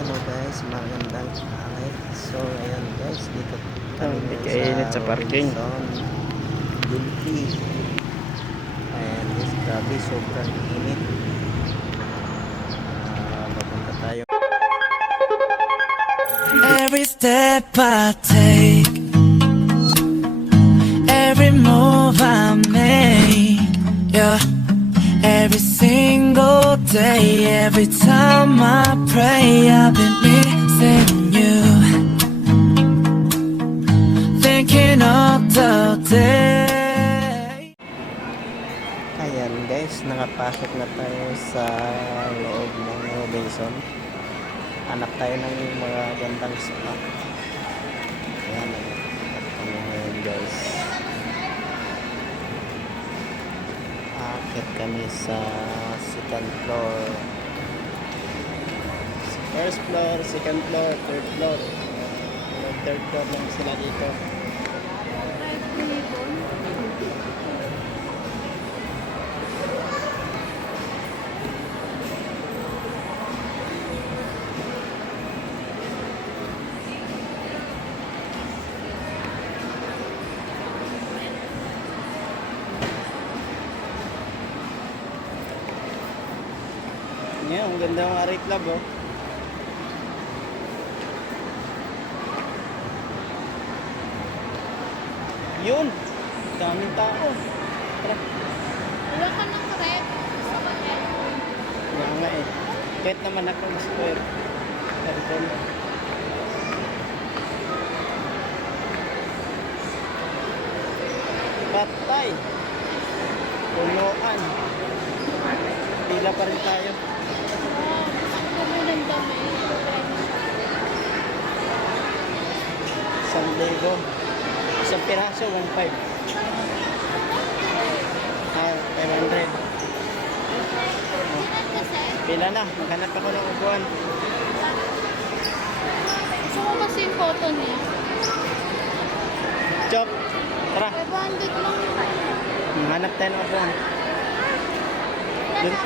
Ayan o guys, magandang tanghali. So ayan guys, dito kami ngayon Kainit sa parking. Robinson Gulfi. Ayan guys, grabe, sobrang init. Papunta tayo. Every step I take, every move I make, yeah. Every single day, every time I pray, I've been missing you, thinking of the day. Ayan guys, nakapasok na tayo sa loob ng Robinson. Hanap tayo ng mga gandang spot. Ayan, hanap kami ngayon guys. Akit kami sa second floor. First floor, second floor, third floor. Third floor lang sila dito. Yan, ang ganda ng Aray Club oh. Yun, daming tao. Tara. Wala ka ng red sa red. Yan nga eh. Kahit naman ako ng square. Pardon. Patay. Punuan. Pila pa rin tayo. Ang dami ng dami. Isang ligo. Isang piraso, 1.5. Ah, 500. Sinan kasi. Pila na. Maghanap ako ng upuan. Gusto ko kasi yung photo niya. Chop. Tara. 500 lang. Hanap tayo ng upuan. Dun,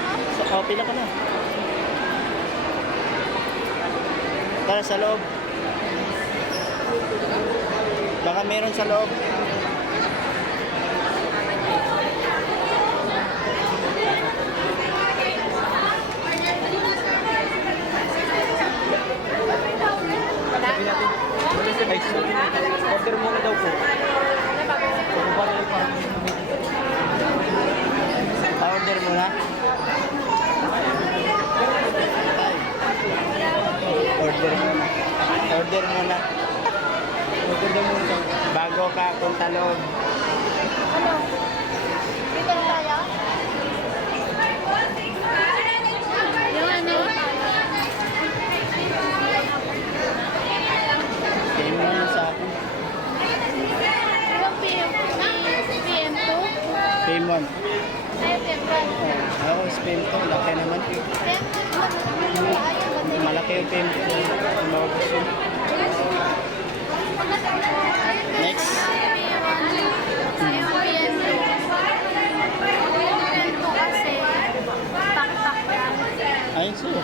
oh, pila ka na. Tara sa loob. Baka meron sa loob. Ay, order muna daw po. Order muna. Order muna. Order muna. Order muna. Bago ka punta loob. Ano? Dito na tayo? Yung ano? Tingin mo na sa akin. Yung PM2? PM1. Ay, PM1. Ako, PM2. Laki naman. Malaki yung PM2. Mabos yun. Next. Yung PM2. PM2 kasi tak-tak yan. Ayun siya.